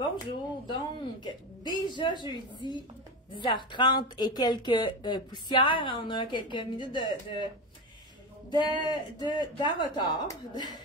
Bonjour, donc déjà jeudi 10h30 et quelques poussières, on a quelques minutes d'en retard,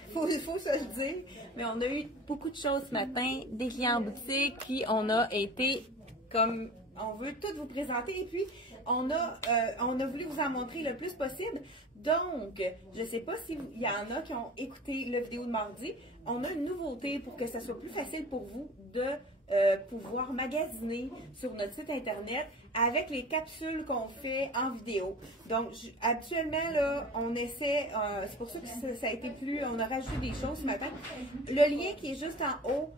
faut se le dire, mais on a eu beaucoup de choses ce matin, des clients en boutique, puis on a été comme on veut tout vous présenter et puis on a voulu vous en montrer le plus possible. Donc, je ne sais pas s'il y en a qui ont écouté la vidéo de mardi. On a une nouveauté pour que ça soit plus facile pour vous de pouvoir magasiner sur notre site internet avec les capsules qu'on fait en vidéo. Donc, actuellement, là, on essaie, c'est pour ça que ça a été plus, on a rajouté des choses ce matin. Le lien qui est juste en haut,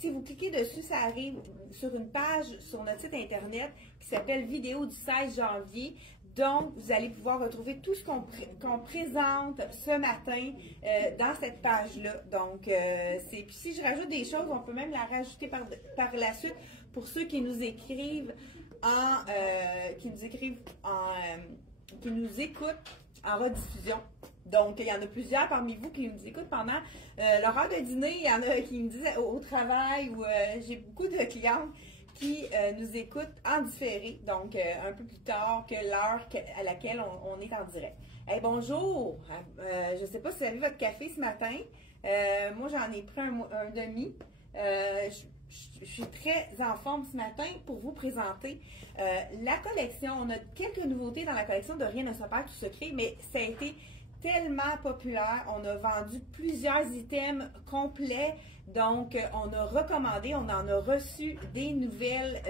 si vous cliquez dessus, ça arrive sur une page sur notre site internet qui s'appelle Vidéo du 16 janvier. Donc, vous allez pouvoir retrouver tout ce qu'on présente ce matin dans cette page-là. Donc, puis si je rajoute des choses, on peut même la rajouter par la suite pour ceux qui nous écrivent qui nous écoutent en rediffusion. Donc, il y en a plusieurs parmi vous qui nous écoutent pendant l'heure de dîner. Il y en a qui me disent au travail ou j'ai beaucoup de clients qui nous écoutent en différé, donc un peu plus tard que l'heure à laquelle on est en direct. Hey, bonjour! Je ne sais pas si vous avez votre café ce matin. Moi, j'en ai pris un demi. Je suis très en forme ce matin pour vous présenter la collection. On a quelques nouveautés dans la collection de Rien ne se perd, tout se crée, mais ça a été tellement populaire. On a vendu plusieurs items complets. Donc, on a recommandé, on en a reçu des nouvelles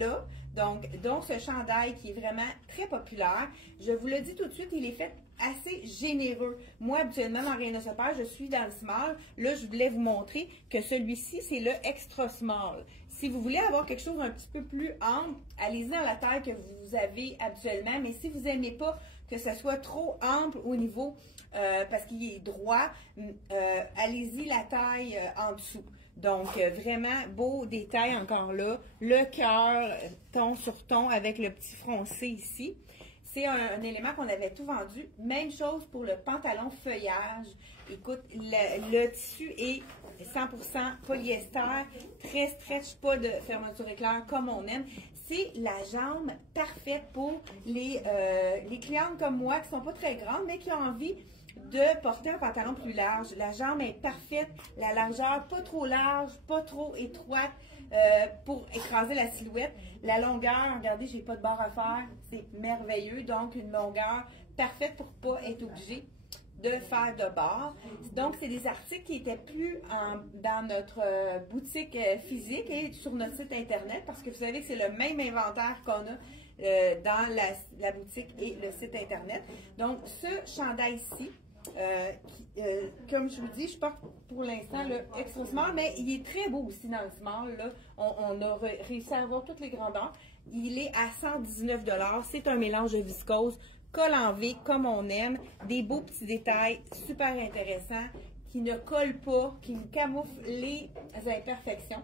là. Donc, ce chandail qui est vraiment très populaire. Je vous le dis tout de suite, il est fait assez généreux. Moi, habituellement, dans Rien ne se perd, je suis dans le small. Là, je voulais vous montrer que celui-ci, c'est le extra small. Si vous voulez avoir quelque chose un petit peu plus ample, allez-y dans la taille que vous avez habituellement. Mais si vous n'aimez pas que ce soit trop ample au niveau, parce qu'il est droit, allez-y la taille en dessous. Donc, vraiment beau détail encore là. Le cœur, ton sur ton avec le petit froncé ici. C'est un élément qu'on avait tout vendu. Même chose pour le pantalon feuillage. Écoute, le tissu est 100% polyester, très stretch, pas de fermeture éclair comme on aime. C'est la jambe parfaite pour les clientes comme moi qui sont pas très grandes, mais qui ont envie de porter un pantalon plus large. La jambe est parfaite, la largeur pas trop large, pas trop étroite pour écraser la silhouette. La longueur, regardez, j'ai pas de barre à faire, c'est merveilleux. Donc, une longueur parfaite pour pas être obligé de faire de barre. Donc, c'est des articles qui étaient plus dans notre boutique physique et sur notre site internet parce que vous savez que c'est le même inventaire qu'on a dans la boutique et le site internet. Donc, ce chandail-ci, comme je vous dis, je porte pour l'instant le extra small, mais il est très beau aussi dans le small. Là. On a réussi à avoir toutes les grandeurs. Il est à 119 $. C'est un mélange de viscose, col en V comme on aime, des beaux petits détails super intéressants qui ne collent pas, qui nous camouflent les imperfections.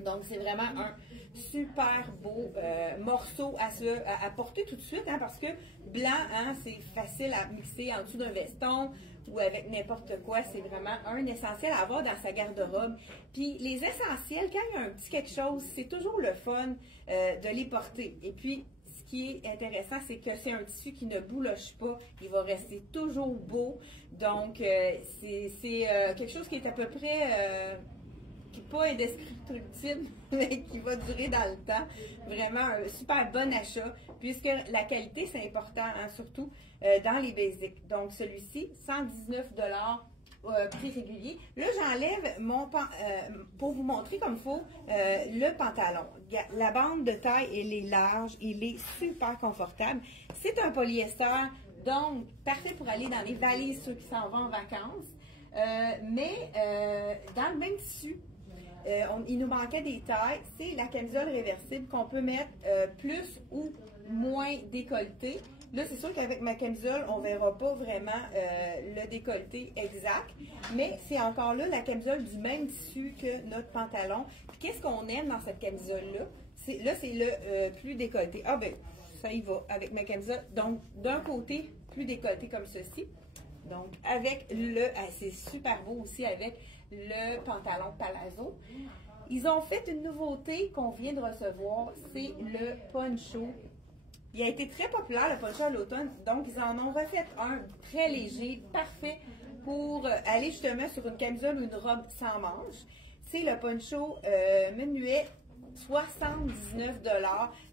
Donc, c'est vraiment un super beau morceau à porter tout de suite, hein, parce que blanc, hein, c'est facile à mixer en dessous d'un veston ou avec n'importe quoi. C'est vraiment un essentiel à avoir dans sa garde-robe. Puis, les essentiels, quand il y a un petit quelque chose, c'est toujours le fun de les porter. Et puis, ce qui est intéressant, c'est que c'est un tissu qui ne bouloche pas. Il va rester toujours beau. Donc, c'est quelque chose qui est à peu près... qui n'est pas indestructible, mais qui va durer dans le temps. Vraiment un super bon achat, puisque la qualité, c'est important, hein, surtout dans les basics. Donc, celui-ci, 119 $, prix régulier. Là, j'enlève pour vous montrer comme il faut le pantalon. La bande de taille, elle est large, il est super confortable. C'est un polyester, donc parfait pour aller dans les valises, ceux qui s'en vont en vacances. Mais dans le même tissu, il nous manquait des tailles. C'est la camisole réversible qu'on peut mettre plus ou moins décolleté. Là, c'est sûr qu'avec ma camisole, on ne verra pas vraiment le décolleté exact. Mais c'est encore là la camisole du même tissu que notre pantalon. Puis qu'est-ce qu'on aime dans cette camisole-là? Là, c'est le plus décolleté. Ah ben, ça y va avec ma camisole. Donc, d'un côté, plus décolleté comme ceci. Donc, avec le... c'est super beau aussi avec le pantalon palazzo. Ils ont fait une nouveauté qu'on vient de recevoir, c'est le poncho. Il a été très populaire, le poncho à l'automne, donc ils en ont refait un très léger, parfait pour aller justement sur une camisole ou une robe sans manches. C'est le poncho menuet, 79 $.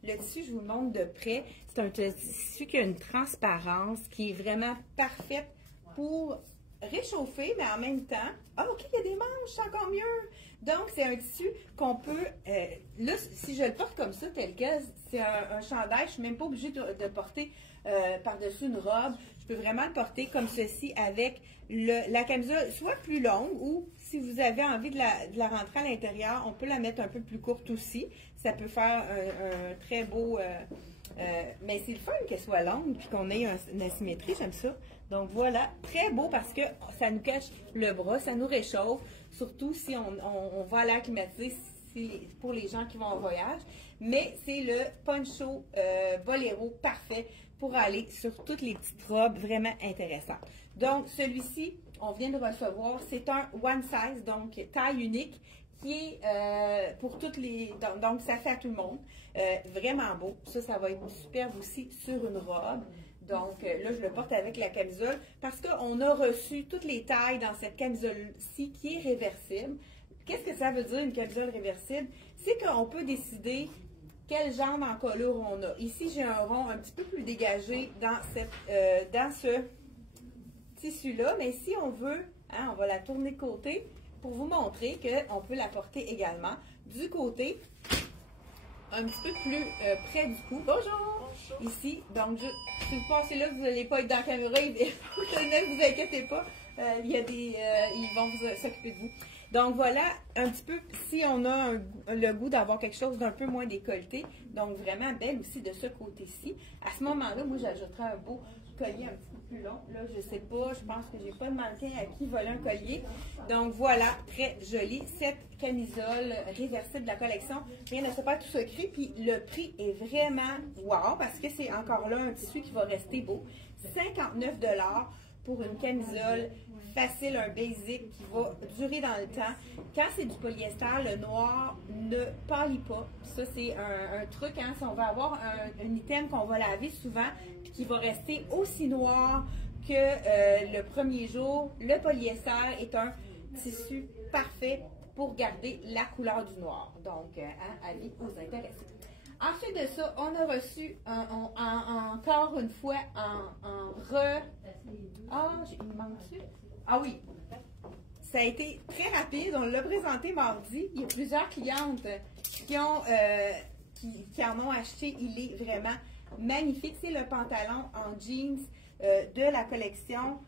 Le tissu, je vous le montre de près, c'est un tissu qui a une transparence qui est vraiment parfaite pour réchauffer, mais en même temps, ah ok, il y a des manches, c'est encore mieux. Donc, c'est un tissu qu'on peut, là, si je le porte comme ça, tel quel, c'est un chandail, je ne suis même pas obligée de porter par-dessus une robe. Je peux vraiment le porter comme ceci avec la camisole, soit plus longue ou si vous avez envie de la rentrer à l'intérieur, on peut la mettre un peu plus courte aussi. Ça peut faire un très beau, mais c'est le fun qu'elle soit longue puis qu'on ait une asymétrie, j'aime ça. Donc voilà, très beau parce que ça nous cache le bras, ça nous réchauffe, surtout si on va à l'air climatisé pour les gens qui vont en voyage. Mais c'est le poncho boléro parfait pour aller sur toutes les petites robes vraiment intéressantes. Donc celui-ci, on vient de recevoir, c'est un one size, donc taille unique, qui est pour toutes les... Donc ça fait à tout le monde. Vraiment beau. Ça va être superbe aussi sur une robe. Donc là, je le porte avec la camisole parce qu'on a reçu toutes les tailles dans cette camisole-ci qui est réversible. Qu'est-ce que ça veut dire une camisole réversible? C'est qu'on peut décider quel genre d'encolure on a. Ici, j'ai un rond un petit peu plus dégagé dans ce tissu-là, mais si on veut, hein, on va la tourner de côté pour vous montrer qu'on peut la porter également du côté un petit peu plus près du cou. Bonjour! Ici, donc, si vous passez là, vous n'allez pas être dans la caméra, ne vous inquiétez pas, ils vont s'occuper de vous. Donc voilà, un petit peu, si on a le goût d'avoir quelque chose d'un peu moins décolleté, donc vraiment belle aussi de ce côté-ci. À ce moment-là, moi, j'ajouterais un beau collier un petit peu plus long. Là, je sais pas, je pense que j'ai pas de mannequin à qui voler un collier. Donc voilà, très jolie, cette camisole réversible de la collection. Rien ne se perd tout secret, puis le prix est vraiment wow, parce que c'est encore là un tissu qui va rester beau. 59 $ pour une camisole facile, un basic qui va durer dans le temps. Quand c'est du polyester, le noir ne pâlit pas. Ça, c'est un truc, hein, si on va avoir un item qu'on va laver souvent, puis qui va rester aussi noir que le premier jour, le polyester est un tissu parfait pour garder la couleur du noir. Donc, avis aux intéressés. Ensuite de ça, on a reçu encore une fois il me manque-tu? Ah oui, ça a été très rapide. On l'a présenté mardi. Il y a plusieurs clientes qui en ont acheté. Il est vraiment magnifique. C'est le pantalon en jeans de la collection.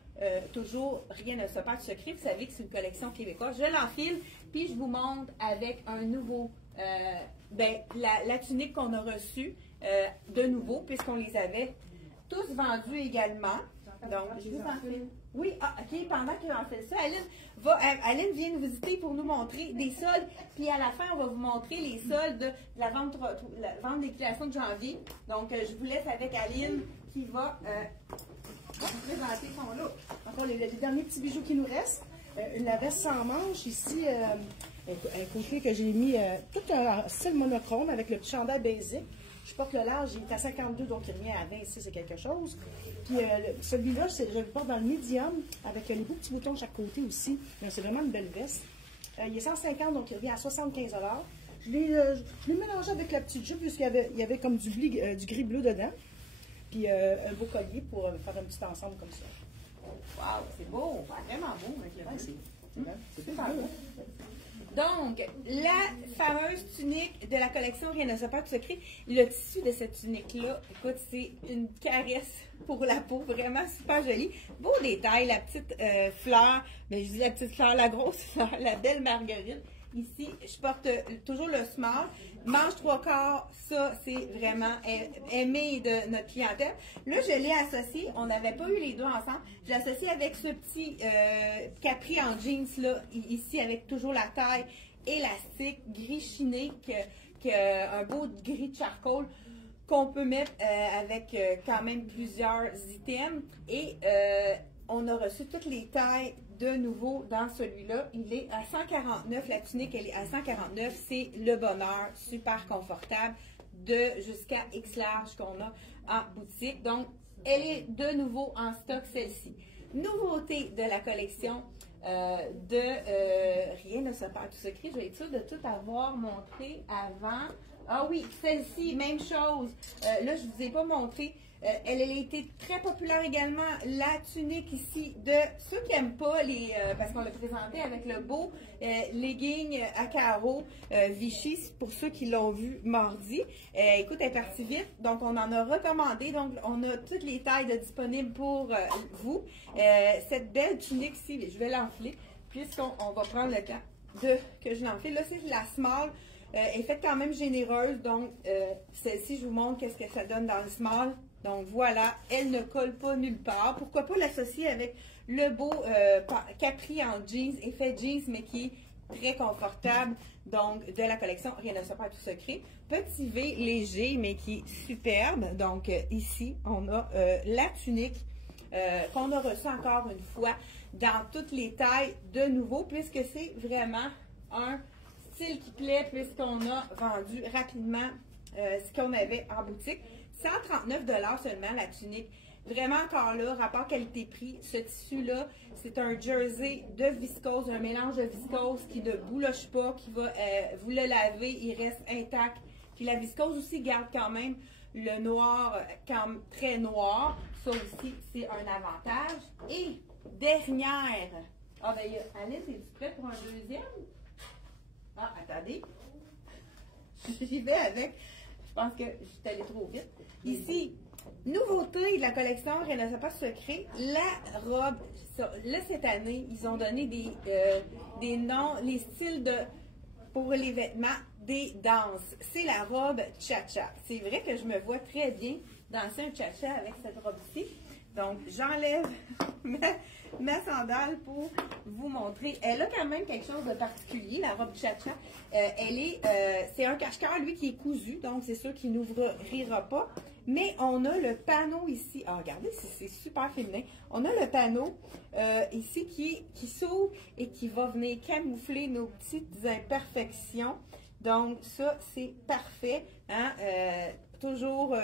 Toujours, rien ne se passe de secret. Vous savez que c'est une collection québécoise. Je l'enfile, puis je vous montre avec un nouveau, la tunique qu'on a reçue de nouveau, puisqu'on les avait tous vendus également. Donc, je vous enfile. Oui, ok, pendant qu'il en fait ça, Aline vient nous visiter pour nous montrer des soldes. Puis à la fin, on va vous montrer les soldes de la vente d'équilation de janvier. Donc, je vous laisse avec Aline qui va présenter son look. Encore les derniers petits bijoux qui nous restent. La veste sans manche, ici, un côté que j'ai mis tout un style monochrome avec le petit chandail basic. Je porte le large, il est à 52, donc il revient à 20 ici, c'est quelque chose. Puis celui-là, je le porte dans le medium, avec les beaux petits boutons de chaque côté aussi. C'est vraiment une belle veste. Il est 150, donc il revient à 75 $. Je l'ai mélangé avec la petite jupe, puisqu'il y avait comme du gris-bleu dedans. Puis un beau collier pour faire un petit ensemble comme ça. Wow, c'est beau, vraiment beau avec le C'est super beau. Donc, la fameuse tunique de la collection Rien ne se perd de secret. Le tissu de cette tunique-là, écoute, c'est une caresse pour la peau, vraiment super jolie. Beau détail, la petite fleur, mais je dis la petite fleur, la grosse fleur, la belle marguerite. Ici, je porte toujours le small. Manche 3/4, ça, c'est vraiment aimé de notre clientèle. Là, je l'ai associé, on n'avait pas eu les deux ensemble. Je l'ai associé avec ce petit capri en jeans, là, ici, avec toujours la taille élastique, gris chiné, un beau gris de charcoal qu'on peut mettre avec quand même plusieurs items. Et on a reçu toutes les tailles de nouveau dans celui-là. Il est à 149. La tunique, elle est à 149. C'est le bonheur. Super confortable. De jusqu'à X large qu'on a en boutique. Donc, elle est de nouveau en stock, celle-ci. Nouveauté de la collection Rien ne se perd tout secret. Je vais être sûre de tout avoir montré avant. Ah oui, celle-ci, même chose. Là, je ne vous ai pas montré. Elle a été très populaire également. La tunique ici, de ceux qui n'aiment pas les... parce qu'on l'a présenté avec le beau legging à carreaux Vichy, pour ceux qui l'ont vu mardi. Écoute, elle est partie vite, donc on en a recommandé. Donc, on a toutes les tailles de disponibles pour vous. Cette belle tunique ici, je vais l'enfiler, puisqu'on va prendre le temps que je l'enfile. Là, c'est la small. Elle est faite quand même généreuse, donc celle-ci, je vous montre qu'est-ce que ça donne dans le small. Donc voilà, elle ne colle pas nulle part. Pourquoi pas l'associer avec le beau capri en jeans, effet jeans, mais qui est très confortable. Donc de la collection Rien ne se perd tout secret. Petit V léger, mais qui est superbe. Donc ici, on a la tunique qu'on a reçue encore une fois dans toutes les tailles de nouveau, puisque c'est vraiment un style qui plaît, puisqu'on a vendu rapidement ce qu'on avait en boutique. 139 $ seulement la tunique. Vraiment encore là, rapport qualité-prix. Ce tissu-là, c'est un jersey de viscose, un mélange de viscose qui ne bouloche pas, qui va, vous le laver, il reste intact. Puis la viscose aussi garde quand même le noir, quand très noir. Ça aussi, c'est un avantage. Et dernière. Ah ben, Alice, es-tu prête pour un deuxième? Ah, attendez. J'y vais avec. Je pense que je suis allée trop vite. Ici, nouveauté de la collection Rien ne se perd secret. La robe, là cette année, ils ont donné des noms, les styles pour les vêtements des danses. C'est la robe cha-cha. C'est vrai que je me vois très bien danser un cha-cha avec cette robe-ci. Donc, j'enlève ma sandale pour vous montrer. Elle a quand même quelque chose de particulier, la robe cha-cha. C'est un cache-cœur, lui, qui est cousu, donc c'est sûr qu'il n'ouvrira pas. Mais on a le panneau ici. Ah, regardez, c'est super féminin. On a le panneau ici qui s'ouvre et qui va venir camoufler nos petites imperfections. Donc, ça, c'est parfait. Hein? Toujours,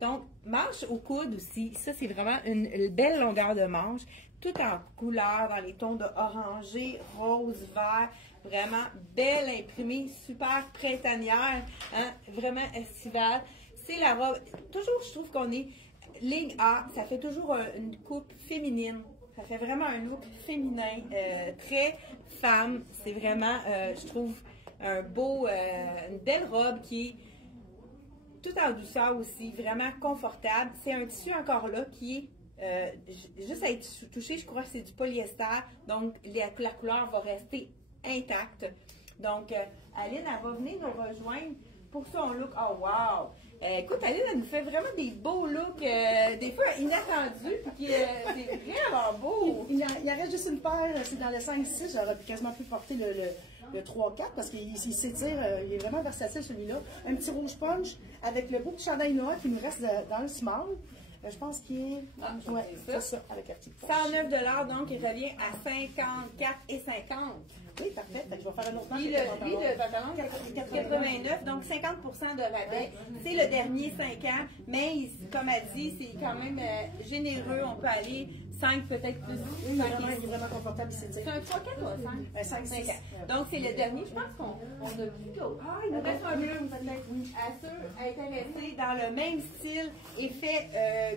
donc, manche au coude aussi. Ça, c'est vraiment une belle longueur de manche. Tout en couleur, dans les tons de orangé, rose, vert. Vraiment belle imprimée, super printanière. Hein? Vraiment estivale. C'est la robe. Toujours, je trouve qu'on est ligne A. Ça fait toujours une coupe féminine. Ça fait vraiment un look féminin, très femme. C'est vraiment, je trouve, une belle robe qui est tout en douceur aussi, vraiment confortable. C'est un tissu encore là qui est juste à être touché, je crois que c'est du polyester, donc la couleur va rester intacte. Donc, Aline, elle va venir nous rejoindre pour son look. Oh wow! Écoute, Aline, elle nous fait vraiment des beaux looks, des fois inattendus, puis c'est vraiment beau. Il en reste juste une paire, c'est dans le 5-6, j'aurais quasiment pu porter le 3-4 parce qu'il s'étire, il est vraiment versatile celui-là. Un petit rouge punch avec le beau petit chandail noir qui nous reste dans le small. Je pense qu'il est. Ah, ouais, c'est ça, avec la petite poche. 109 $, donc il revient à 54,50 $. Oui, parfait. Je vais faire un autre Puis le pantalon, 89, donc 50% de rabais. C'est le dernier 5 ans, mais comme elle dit, c'est quand même généreux. On peut aller 5, peut-être plus. Il est vraiment confortable, c'est C'est un 3-4 ou un 5? 5 ans. Donc, c'est le dernier. Je pense qu'on a vu d'autres. Ah, il nous reste un mieux, peut-être. À ceux intéressés dans le même style, effet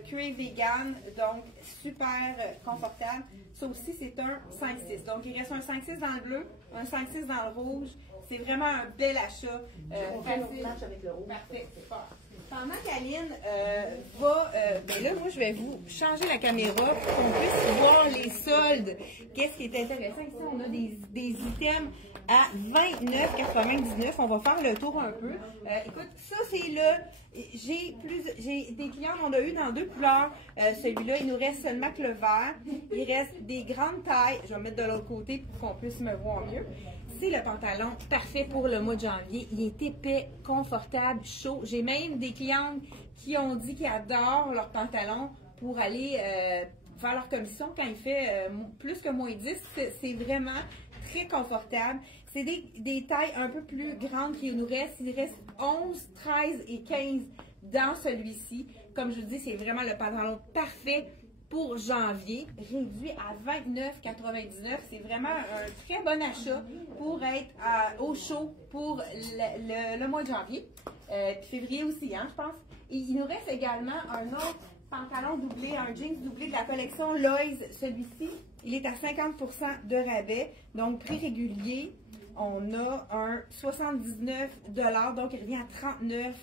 cuir vegan, donc super confortable. Ça aussi, c'est un 5-6. Donc, il reste un 5-6 dans le bleu, un 5-6 dans le rouge. C'est vraiment un bel achat. On fait notre match avec le rouge. Parfait, c'est fort. Pendant qu'Aline va, ben là, moi, je vais vous changer la caméra pour qu'on puisse voir les soldes. Qu'est-ce qui est intéressant ici? On a des items à 29,99 $. On va faire le tour un peu. Écoute, ça, c'est j'ai des clients, on a eu dans 2 couleurs. Celui-là, il nous reste seulement que le vert. Il reste des grandes tailles. Je vais mettre de l'autre côté pour qu'on puisse me voir mieux. C'est le pantalon parfait pour le mois de janvier. Il est épais, confortable, chaud. J'ai même des clientes qui ont dit qu'ils adorent leur pantalon pour aller faire leur commission quand il fait plus que moins 10. C'est vraiment très confortable. C'est des tailles un peu plus grandes qu'il nous reste. Il reste 11, 13 et 15 dans celui-ci. Comme je vous dis, c'est vraiment le pantalon parfait pour janvier, réduit à 29,99. C'est vraiment un très bon achat pour être au chaud pour le mois de janvier. Puis février aussi, hein, je pense. Et il nous reste également un autre pantalon doublé, un jeans doublé de la collection Lois. Celui-ci, il est à 50% de rabais, donc prix régulier. On a un 79 $, donc il revient à 39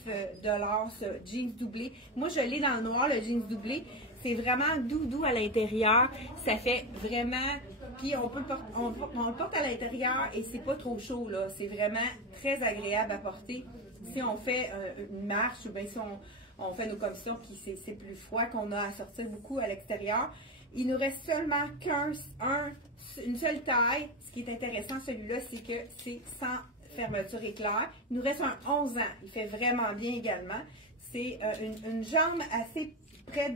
$ ce jeans doublé. Moi, je l'ai dans le noir, le jeans doublé. C'est vraiment doux à l'intérieur. Ça fait vraiment... Puis on le porte à l'intérieur et c'est pas trop chaud, là. C'est vraiment très agréable à porter. Si on fait une marche ou bien si on fait nos commissions puis c'est plus froid, qu'on a à sortir beaucoup à l'extérieur. Il nous reste seulement une seule taille. Ce qui est intéressant, celui-là, c'est que c'est sans fermeture éclair. Il nous reste un 11 ans. Il fait vraiment bien également. C'est une jambe assez près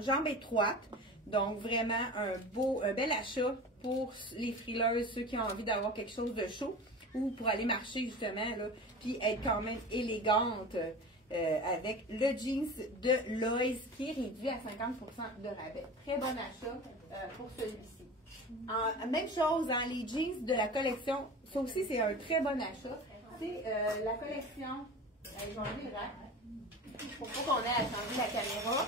jambe étroite. Donc, vraiment un bel achat pour les frileuses, ceux qui ont envie d'avoir quelque chose de chaud ou pour aller marcher justement, là, puis être quand même élégante avec le jeans de Lois qui est réduit à 50% de rabais. Très bon achat pour celui-ci. Même chose, hein, les jeans de la collection, ça aussi c'est un très bon achat. C'est la collection, je vais enlever le rack, pour pas qu'on ait à changer la caméra.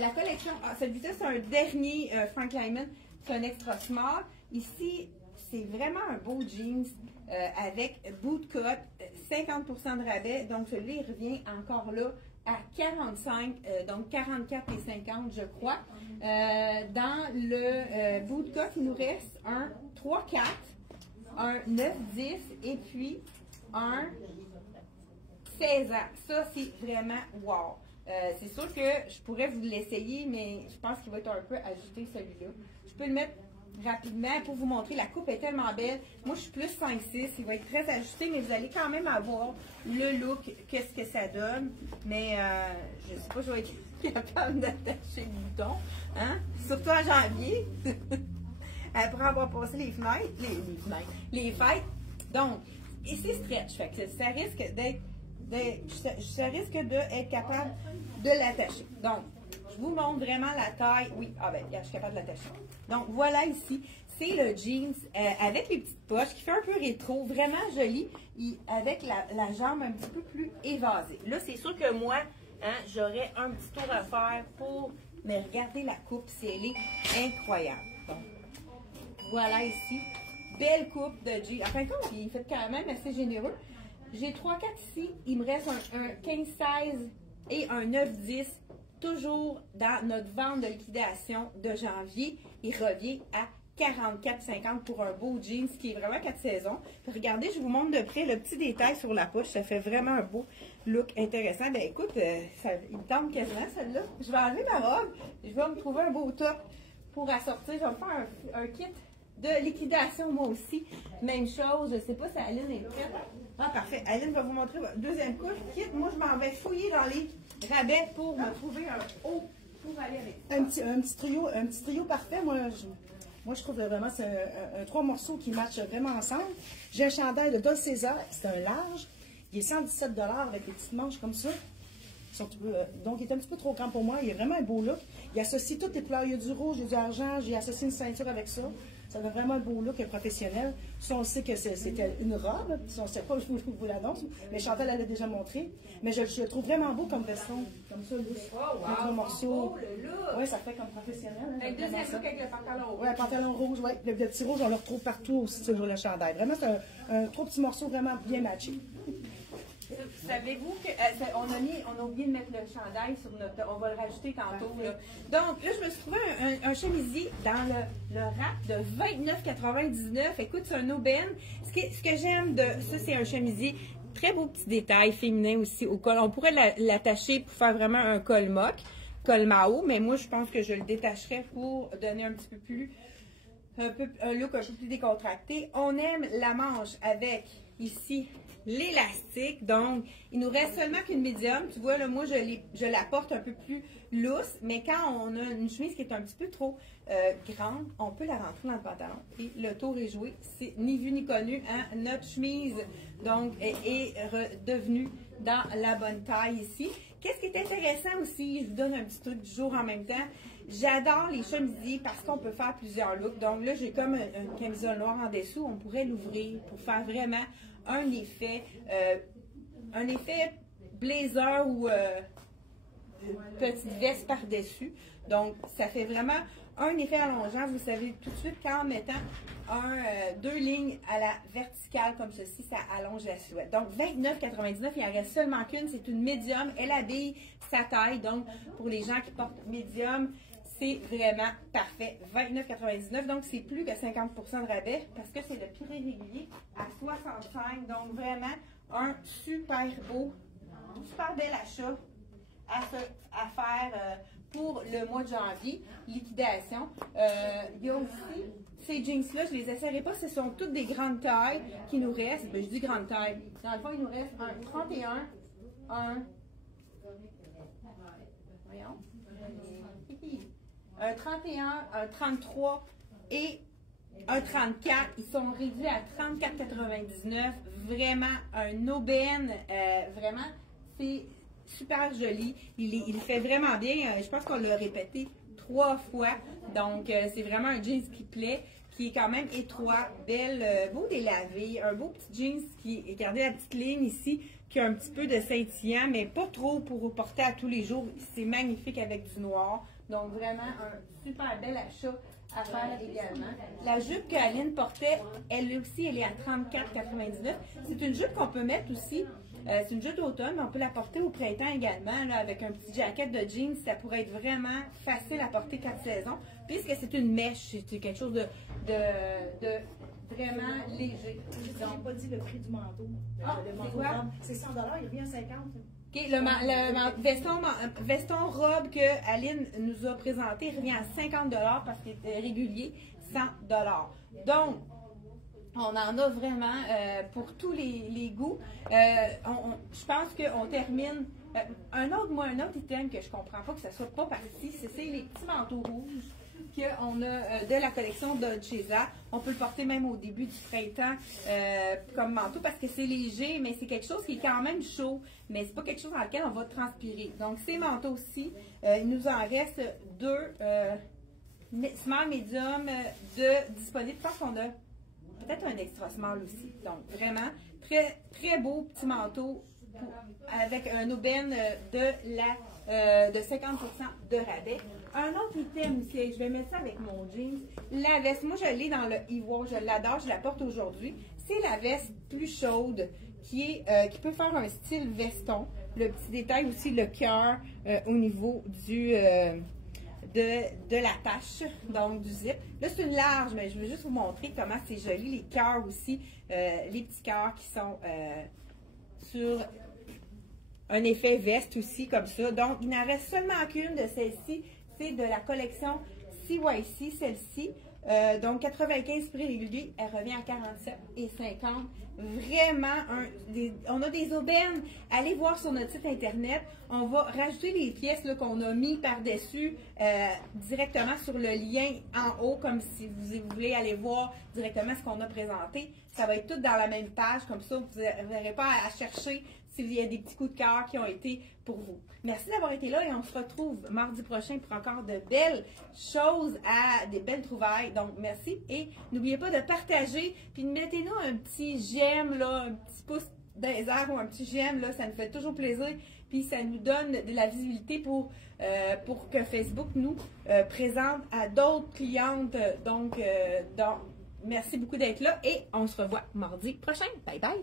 La collection, celui-là c'est un dernier Frank Lyman, c'est un extra small. Ici, c'est vraiment un beau jeans avec bootcut, 50% de rabais. Donc celui-là, il revient encore là à 45, donc 44,50 je crois. Dans le bootcut, il nous reste un 3-4, un 9-10 et puis un 16 ans. Ça, c'est vraiment wow. C'est sûr que je pourrais vous l'essayer, mais je pense qu'il va être un peu ajusté celui-là. Je peux le mettre rapidement pour vous montrer. La coupe est tellement belle. Moi, je suis plus 5-6. Il va être très ajusté, mais vous allez quand même avoir le look, qu'est-ce que ça donne. Mais je ne sais pas, je vais être capable d'attacher le bouton. Hein? Surtout en janvier. Après avoir passé les fenêtres, les fêtes. Donc, et c'est stretch. Fait que ça risque d'être capable de l'attacher. Donc, je vous montre vraiment la taille. Oui, je suis capable de l'attacher. Donc, voilà ici, c'est le jeans avec les petites poches qui fait un peu rétro, vraiment joli, avec la jambe un petit peu plus évasée. Là, c'est sûr que moi, hein, j'aurais un petit tour à faire pour me regarder la coupe, si elle est incroyable. Donc, voilà ici, belle coupe de jeans. En fin de compte, il fait quand même assez généreux. J'ai 3-4 ici, il me reste un 15-16 et un 9-10. Toujours dans notre vente de liquidation de janvier, il revient à 44,50 pour un beau jeans qui est vraiment 4 saisons. Puis regardez, je vous montre de près le petit détail sur la poche. Ça fait vraiment un beau look intéressant. Ben écoute, il me tente quasiment celle-là. Je vais enlever ma robe. Je vais me trouver un beau top pour assortir. Je vais me faire un kit de liquidation moi aussi. Même chose. Je ne sais pas si Aline est prête. Ah, parfait. Aline va vous montrer votre deuxième couche. Kit, moi, je m'en vais fouiller dans les rabais pour me trouver un haut pour aller avec ça. Un petit trio parfait. Moi, je trouve vraiment c'est un 3 morceaux qui matchent vraiment ensemble. J'ai un chandail de Dolce César, c'est un large. Il est 117 $ avec des petites manches comme ça. Donc, il est un petit peu trop grand pour moi. Il a vraiment un beau look. Il associe toutes les couleurs. Il y a du rouge, il y a du argent. J'ai associé une ceinture avec ça. Ça donne vraiment un beau look professionnel. Si on sait que c'était une robe, si on ne sait pas, je vous l'annonce, mais Chantal l'a déjà montré. Mais je le trouve vraiment beau comme veston. Comme ça, le morceau. Oui, ça fait comme professionnel. Hein, avec deuxième look avec le pantalon rouge. Oui, un pantalon rouge, oui. Le petit rouge, on le retrouve partout aussi sur le chandail. Vraiment, c'est un trop petit morceau vraiment bien matché. Savez-vous qu'on a oublié de mettre le chandail sur notre... On va le rajouter tantôt. Là. Donc, là, je me suis trouvé un chemisier dans le rack de 29,99 $. Écoute, c'est un aubaine. Ce que j'aime de ça, c'est un chemisier. Très beau petit détail féminin aussi au col. On pourrait l'attacher pour faire vraiment un col mock, col Mao, mais moi, je pense que je le détacherais pour donner un petit peu plus... un look un peu plus décontracté. On aime la manche avec ici l'élastique. Donc, il nous reste seulement qu'une médium. Tu vois, là, moi, je la porte un peu plus lousse, mais quand on a une chemise qui est un petit peu trop grande, on peut la rentrer dans le pantalon. Et le tour est joué. C'est ni vu ni connu. Hein? Notre chemise, donc, est redevenue dans la bonne taille ici. Qu'est-ce qui est intéressant aussi, je vous donne un petit truc du jour en même temps. J'adore les chemisiers parce qu'on peut faire plusieurs looks. Donc là, j'ai comme une camisole noire en dessous. On pourrait l'ouvrir pour faire vraiment un effet blazer ou petite veste par-dessus. Donc, ça fait vraiment un effet allongeant. Vous savez tout de suite qu'en mettant deux lignes à la verticale comme ceci, ça allonge la silhouette. Donc, 29,99, il en reste seulement qu'une. C'est une médium. Elle habille sa taille. Donc, pour les gens qui portent médium, c'est vraiment parfait. 29,99. Donc, c'est plus que 50 de rabais parce que c'est le prix régulier à 65. Donc, vraiment, un super beau, super bel achat à faire pour le mois de janvier. Liquidation. Il y a aussi ces jeans-là, je les essaierai pas, ce sont toutes des grandes tailles qui nous restent. Ben, je dis grande taille. Dans le fond, il nous reste un 31, un 31, un 33 et un 34. Ils sont réduits à 34,99. Vraiment un aubaine. Vraiment, c'est super joli. Il fait vraiment bien. Je pense qu'on l'a répété 3 fois. Donc, c'est vraiment un jeans qui plaît, qui est quand même étroit, belle, beau délavé. Un beau petit jeans qui, regardez la petite ligne ici, qui a un petit peu de scintillant, mais pas trop pour porter à tous les jours. C'est magnifique avec du noir. Donc, vraiment, un super bel achat à faire également. La jupe qu'Aline portait, elle aussi, elle est à 34,99. C'est une jupe qu'on peut mettre aussi. C'est une jupe d'automne, mais on peut la porter au printemps également, là, avec un petit jacket de jeans. Ça pourrait être vraiment facile à porter 4 saisons, puisque c'est une mèche. C'est quelque chose de vraiment léger. Je n'ai pas dit le prix du manteau. Le manteau quoi? C'est 100 il revient à 50. Okay, le veston robe que Aline nous a présenté revient à 50 parce qu'il est régulier, 100 Donc, on en a vraiment pour tous les goûts. Je pense qu'on termine. Un autre item que je comprends pas que ça soit pas parti, c'est les petits manteaux rouges qu'on a de la collection Dolcezza. On peut le porter même au début du printemps comme manteau parce que c'est léger, mais c'est quelque chose qui est quand même chaud, mais c'est pas quelque chose dans lequel on va transpirer. Donc ces manteaux-ci, il nous en reste 2 small, medium disponibles. Je pense qu'on a peut-être un extra small aussi. Donc vraiment, très, très beau petit manteau avec un aubaine de 50% de rabais. Un autre item aussi, je vais mettre ça avec mon jeans. La veste, moi je l'ai dans le ivoire, je l'adore, je la porte aujourd'hui. C'est la veste plus chaude qui peut faire un style veston. Le petit détail aussi, le cœur au niveau de la tache, donc du zip. Là, c'est une large, mais je veux juste vous montrer comment c'est joli. Les cœurs aussi, les petits cœurs qui sont sur un effet veste aussi, comme ça. Donc, il n'en reste seulement qu'une de celles-ci. C'est de la collection CYC, celle-ci. Donc, 95 prix régulier, elle revient à 47,50. Vraiment, on a des aubaines. Allez voir sur notre site internet. On va rajouter les pièces qu'on a mis par-dessus directement sur le lien en haut, comme si vous voulez aller voir directement ce qu'on a présenté. Ça va être tout dans la même page, comme ça, vous n'aurez pas à chercher s'il y a des petits coups de cœur qui ont été pour vous. Merci d'avoir été là et on se retrouve mardi prochain pour encore de belles choses, des belles trouvailles. Donc, merci et n'oubliez pas de partager puis mettez-nous un petit j'aime, là, un petit pouce dans les airs ou un petit j'aime, là, ça nous fait toujours plaisir puis ça nous donne de la visibilité pour que Facebook nous présente à d'autres clientes. Donc, merci beaucoup d'être là et on se revoit mardi prochain. Bye bye!